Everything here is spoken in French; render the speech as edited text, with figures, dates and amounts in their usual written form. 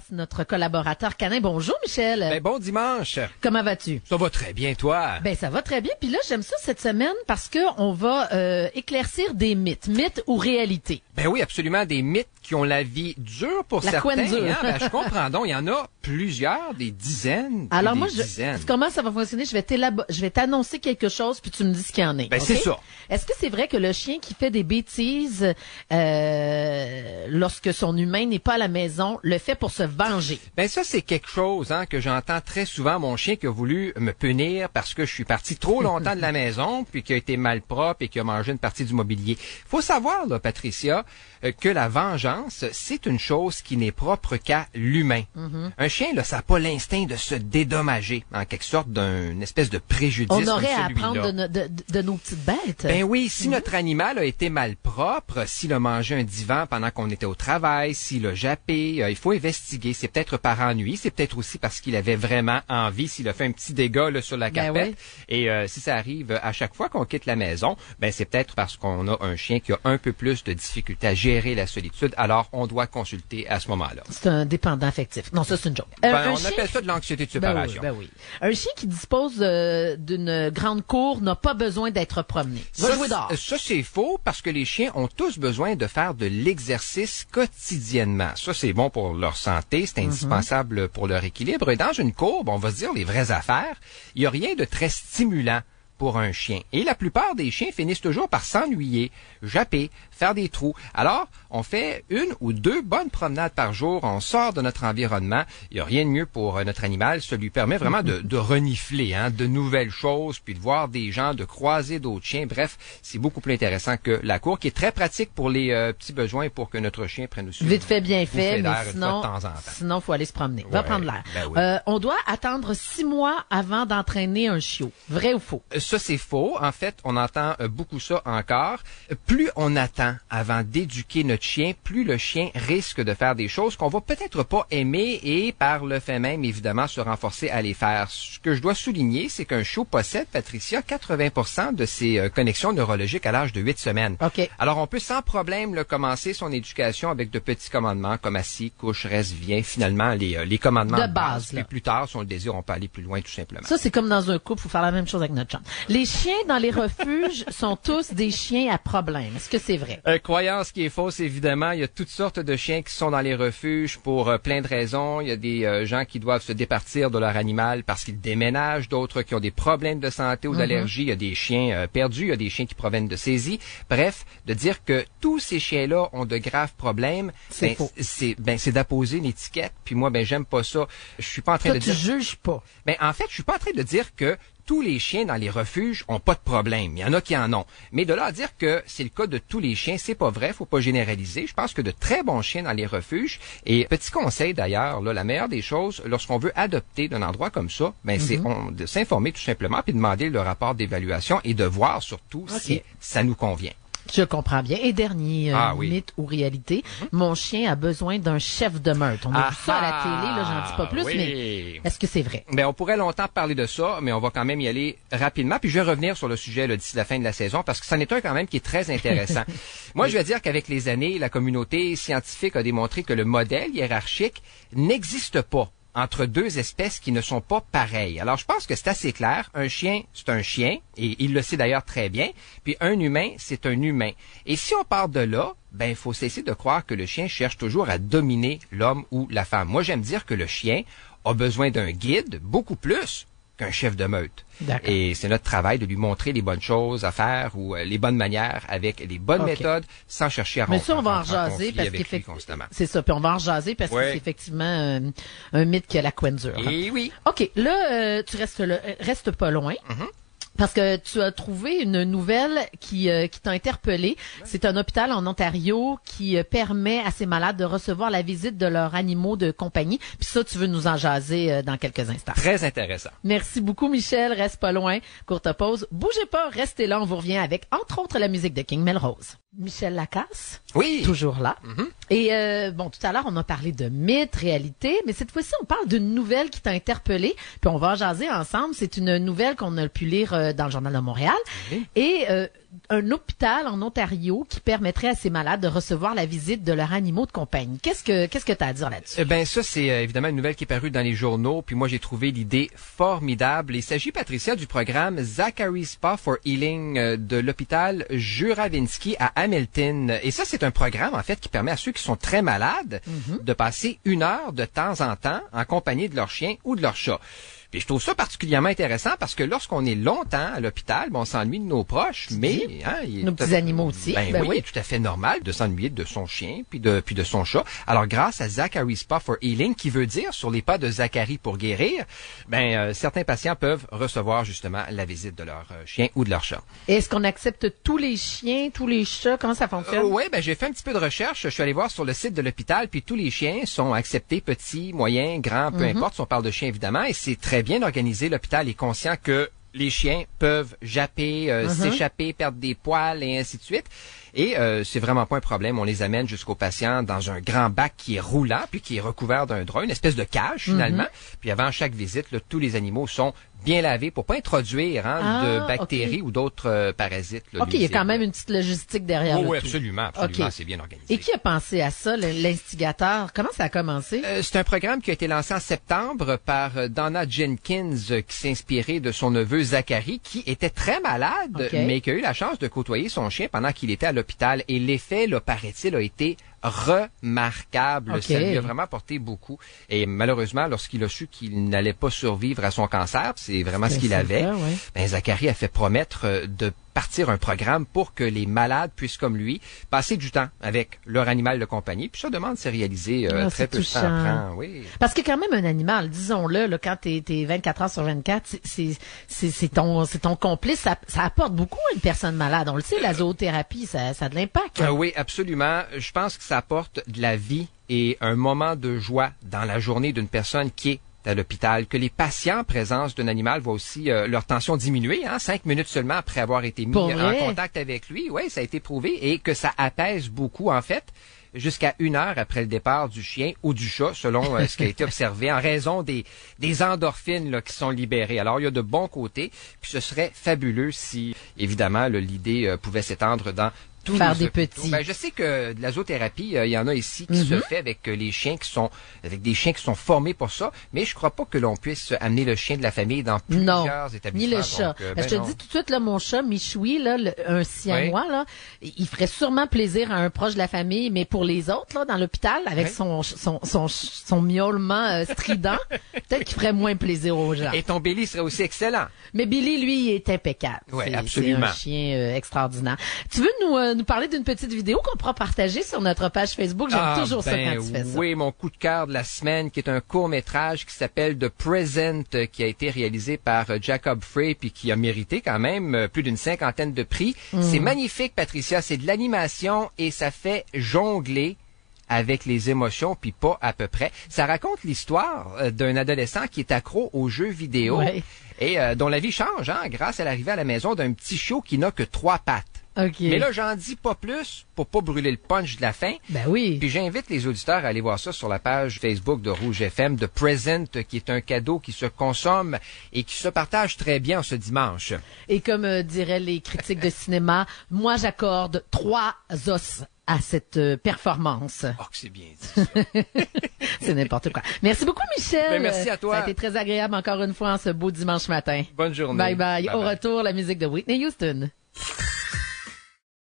Lacasse, notre collaborateur canin. Bonjour, Michel. Ben, bon dimanche. Comment vas-tu? Ça va très bien, toi? Ben, ça va très bien. Puis là, j'aime ça cette semaine parce que on va éclaircir des mythes. Mythes ou réalités? Ben oui, absolument. Des mythes qui ont la vie dure pour La certains. couenne dure. Ben, je comprends donc. Il y en a plusieurs, des dizaines. Alors des moi, dizaines. comment ça va fonctionner? Je vais t'annoncer quelque chose, puis tu me dis ce qu'il y en est. Ben, OK? c'est ça. Est-ce que c'est vrai que le chien qui fait des bêtises lorsque son humain n'est pas à la maison, le fait pour se venger? Ben ça, c'est quelque chose que j'entends très souvent. Mon chien qui a voulu me punir parce que je suis parti trop longtemps de la maison, puis qui a été mal propre et qui a mangé une partie du mobilier. Faut savoir, là, Patricia, que la vengeance, c'est une chose qui n'est propre qu'à l'humain. Mm-hmm. Un chien, là, ça n'a pas l'instinct de se dédommager, en quelque sorte, d'une espèce de préjudice. On aurait comme à celui-là. apprendre de nos petites bêtes. Ben oui, si notre animal a été mal propre, s'il a mangé un divan pendant qu'on était au travail, s'il a jappé, il faut investiguer. C'est peut-être par ennui, c'est peut-être aussi parce qu'il avait vraiment envie, s'il a fait un petit dégât là, sur la Ben carpette. oui. Et si ça arrive à chaque fois qu'on quitte la maison, ben c'est peut-être parce qu'on a un chien qui a un peu plus de difficulté à gérer la solitude. Alors, on doit consulter à ce moment-là. C'est un dépendant affectif. Non, ça, c'est une joke. Ben, Un on chien appelle ça de l'anxiété de Ben séparation. oui, ben oui. Un chien qui dispose d'une grande cour n'a pas besoin d'être promené. Va jouer dehors. Ça, c'est faux parce que les chiens ont tous besoin de faire de l'exercice quotidiennement. Ça, c'est bon pour leur santé, c'est indispensable pour leur équilibre. Et dans une courbe, on va se dire les vraies affaires, il n'y a rien de très stimulant pour un chien. Et la plupart des chiens finissent toujours par s'ennuyer, japper, faire des trous. Alors, on fait une ou deux bonnes promenades par jour, on sort de notre environnement. Il n'y a rien de mieux pour notre animal. Ça lui permet vraiment de renifler de nouvelles choses, puis de voir des gens, de croiser d'autres chiens. Bref, c'est beaucoup plus intéressant que la cour, qui est très pratique pour les petits besoins pour que notre chien prenne aussi Vite fait, bien fait, mais sinon, de temps en temps. Sinon, faut aller se promener. Va Ouais, prendre l'air. ben oui. On doit attendre 6 mois avant d'entraîner un chiot. Vrai ou faux? Ça, c'est faux. En fait, on entend beaucoup ça encore. Plus on attend avant d'éduquer notre chien, plus le chien risque de faire des choses qu'on va peut-être pas aimer et par le fait même, évidemment, se renforcer à les faire. Ce que je dois souligner, c'est qu'un chiot possède, Patricia, 80% de ses connexions neurologiques à l'âge de 8 semaines. OK. Alors, on peut sans problème commencer son éducation avec de petits commandements comme assis, couche, reste, viens. Finalement, les commandements De base, Puis là. plus tard, si on le désire, on peut aller plus loin tout simplement. Ça, c'est comme dans un couple, faut faire la même chose avec notre chien. Les chiens dans les refuges sont tous des chiens à problème. Est-ce que c'est vrai? Croyance qui est fausse, évidemment. Il y a toutes sortes de chiens qui sont dans les refuges pour plein de raisons. Il y a des gens qui doivent se départir de leur animal parce qu'ils déménagent, d'autres qui ont des problèmes de santé ou d'allergie. Il y a des chiens perdus, il y a des chiens qui proviennent de saisies. Bref, de dire que tous ces chiens-là ont de graves problèmes, C'est faux. c'est d'apposer une étiquette. Puis moi, j'aime pas ça. Je suis pas en train Toi, de tu dire... juges pas. En fait, je suis pas en train de dire que tous les chiens dans les refuges ont pas de problème. Il y en a qui en ont. Mais de là à dire que c'est le cas de tous les chiens, c'est pas vrai. Faut pas généraliser. Je pense que de très bons chiens dans les refuges. Et petit conseil d'ailleurs, là, la meilleure des choses, lorsqu'on veut adopter d'un endroit comme ça, c'est de s'informer tout simplement puis demander le rapport d'évaluation et de voir surtout si ça nous convient. Je comprends bien. Et dernier Oui. mythe ou réalité, mon chien a besoin d'un chef de meute. On a vu ça à la télé, là, j'en dis pas plus, oui. mais est-ce que c'est vrai? On pourrait longtemps parler de ça, mais on va quand même y aller rapidement. Puis je vais revenir sur le sujet là, d'ici la fin de la saison, parce que c'en est un quand même qui est très intéressant. Moi, je vais dire qu'avec les années, la communauté scientifique a démontré que le modèle hiérarchique n'existe pas entre deux espèces qui ne sont pas pareilles. Alors, je pense que c'est assez clair. Un chien, c'est un chien, et il le sait d'ailleurs très bien. Puis un humain, c'est un humain. Et si on part de là, il faut cesser de croire que le chien cherche toujours à dominer l'homme ou la femme. Moi, j'aime dire que le chien a besoin d'un guide beaucoup plus qu'un chef de meute. D'accord. Et c'est notre travail de lui montrer les bonnes choses à faire ou les bonnes manières avec les bonnes méthodes sans chercher à Mais ça, on va en rentrer en rejaser conflit parce avec lui qu'effectivement, constamment. c'est ça. Puis on va en rejaser parce que Ouais. c'est effectivement un mythe qui a la couenne dure. Et oui. OK. Là, tu restes là, reste pas loin. Parce que tu as trouvé une nouvelle qui t'a interpellé. C'est un hôpital en Ontario qui permet à ces malades de recevoir la visite de leurs animaux de compagnie. Puis ça, tu veux nous en jaser dans quelques instants. Très intéressant. Merci beaucoup, Michel. Reste pas loin. Courte pause. Bougez pas, restez là. On vous revient avec, entre autres, la musique de King Melrose. Michel Lacasse. Oui. Toujours là. Et tout à l'heure, on a parlé de mythes, réalité, mais cette fois-ci, on parle d'une nouvelle qui t'a interpellé. Puis on va en jaser ensemble. C'est une nouvelle qu'on a pu lire dans le Journal de Montréal. Oui. Et un hôpital en Ontario qui permettrait à ces malades de recevoir la visite de leurs animaux de compagnie. Qu'est-ce que tu as à dire là-dessus? Ben ça, c'est évidemment une nouvelle qui est parue dans les journaux, puis moi j'ai trouvé l'idée formidable. Il s'agit, Patricia, du programme Zachary Spa for Healing de l'hôpital Juravinski à Hamilton. Et ça, c'est un programme, en fait, qui permet à ceux qui sont très malades de passer 1 heure de temps en temps en compagnie de leur chien ou de leur chat. Puis je trouve ça particulièrement intéressant parce que lorsqu'on est longtemps à l'hôpital, on s'ennuie de nos proches, mais nos petits animaux aussi. Ben oui, il est tout à fait normal de s'ennuyer de son chien puis de son chat. Alors grâce à Zachary Spa for Healing, qui veut dire sur les pas de Zachary pour guérir, certains patients peuvent recevoir justement la visite de leur chien ou de leur chat. Est-ce qu'on accepte tous les chiens, tous les chats? Comment ça fonctionne? Oui, j'ai fait un petit peu de recherche. Je suis allé voir sur le site de l'hôpital, puis tous les chiens sont acceptés, petits, moyens, grands, peu importe. Si on parle de chiens, évidemment, et c'est très bien organisé. L'hôpital est conscient que les chiens peuvent japper, s'échapper, perdre des poils et ainsi de suite. Et c'est vraiment pas un problème. On les amène jusqu'aux patients dans un grand bac qui est roulant, puis qui est recouvert d'un drap, une espèce de cage finalement. Puis avant chaque visite, là, tous les animaux sont bien lavés pour pas introduire de bactéries ou d'autres parasites. Là, OK, il y a quand même une petite logistique derrière. Oui, absolument. Okay. C'est bien organisé. Et qui a pensé à ça, l'instigateur? Comment ça a commencé? C'est un programme qui a été lancé en septembre par Donna Jenkins, qui s'est inspiré de son neveu Zachary, qui était très malade, mais qui a eu la chance de côtoyer son chien pendant qu'il était à l'hôpital. Et l'effet, là, paraît-il, a été remarquable. Ça lui a vraiment apporté beaucoup. Et malheureusement, lorsqu'il a su qu'il n'allait pas survivre à son cancer, c'est vraiment ce qu'il avait, Zachary a fait promettre de partir un programme pour que les malades puissent, comme lui, passer du temps avec leur animal de compagnie. Puis ça demande de se réaliser très peu de temps après. Oui. Parce que quand même un animal, disons-le, là, quand t'es 24 heures sur 24, c'est ton complice. Ça apporte beaucoup à une personne malade. On le sait, la zoothérapie, ça a de l'impact. Oui, absolument. Je pense que ça apporte de la vie et un moment de joie dans la journée d'une personne qui est à l'hôpital, que les patients en présence d'un animal voient aussi leur tension diminuer, 5 minutes seulement après avoir été mis en contact avec lui. Oui, ça a été prouvé et que ça apaise beaucoup, en fait, jusqu'à 1 heure après le départ du chien ou du chat, selon ce qui a été observé, en raison des endorphines là, qui sont libérées. Alors, il y a de bons côtés, puis ce serait fabuleux si, évidemment, l'idée pouvait s'étendre dans tous faire les des petits. Je sais que de la zoothérapie, il y en a ici qui se fait avec les chiens avec des chiens qui sont formés pour ça, mais je crois pas que l'on puisse amener le chien de la famille dans plusieurs établissements. Ni le chat. Donc, je te dis tout de suite, là, mon chat, Michoui, là, un siamois, là, il ferait sûrement plaisir à un proche de la famille, mais pour les autres, là, dans l'hôpital, avec son miaulement strident, peut-être qu'il ferait moins plaisir aux gens. Et ton Billy serait aussi excellent. Mais Billy, lui, il est impeccable. Oui, absolument. C'est un chien extraordinaire. Tu veux nous parler d'une petite vidéo qu'on pourra partager sur notre page Facebook? J'aime toujours ça quand tu fais ça. Oui, mon coup de cœur de la semaine, qui est un court-métrage qui s'appelle The Present, qui a été réalisé par Jacob Frey, puis qui a mérité quand même plus d'une 50aine de prix. C'est magnifique, Patricia. C'est de l'animation et ça fait jongler avec les émotions, puis pas à peu près. Ça raconte l'histoire d'un adolescent qui est accro aux jeux vidéo et dont la vie change grâce à l'arrivée à la maison d'un petit chiot qui n'a que 3 pattes. Mais là, j'en dis pas plus pour pas brûler le punch de la fin. Ben oui. Puis j'invite les auditeurs à aller voir ça sur la page Facebook de Rouge FM, de Present, qui est un cadeau qui se consomme et qui se partage très bien ce dimanche. Et comme diraient les critiques de cinéma, moi j'accorde 3 os à cette performance. Oh, que c'est bien dit, ça. C'est n'importe quoi. Merci beaucoup, Michel. Ben, merci à toi. Ça a été très agréable encore une fois en ce beau dimanche matin. Bonne journée. Bye bye. Bye Au bye. retour, la musique de Whitney Houston.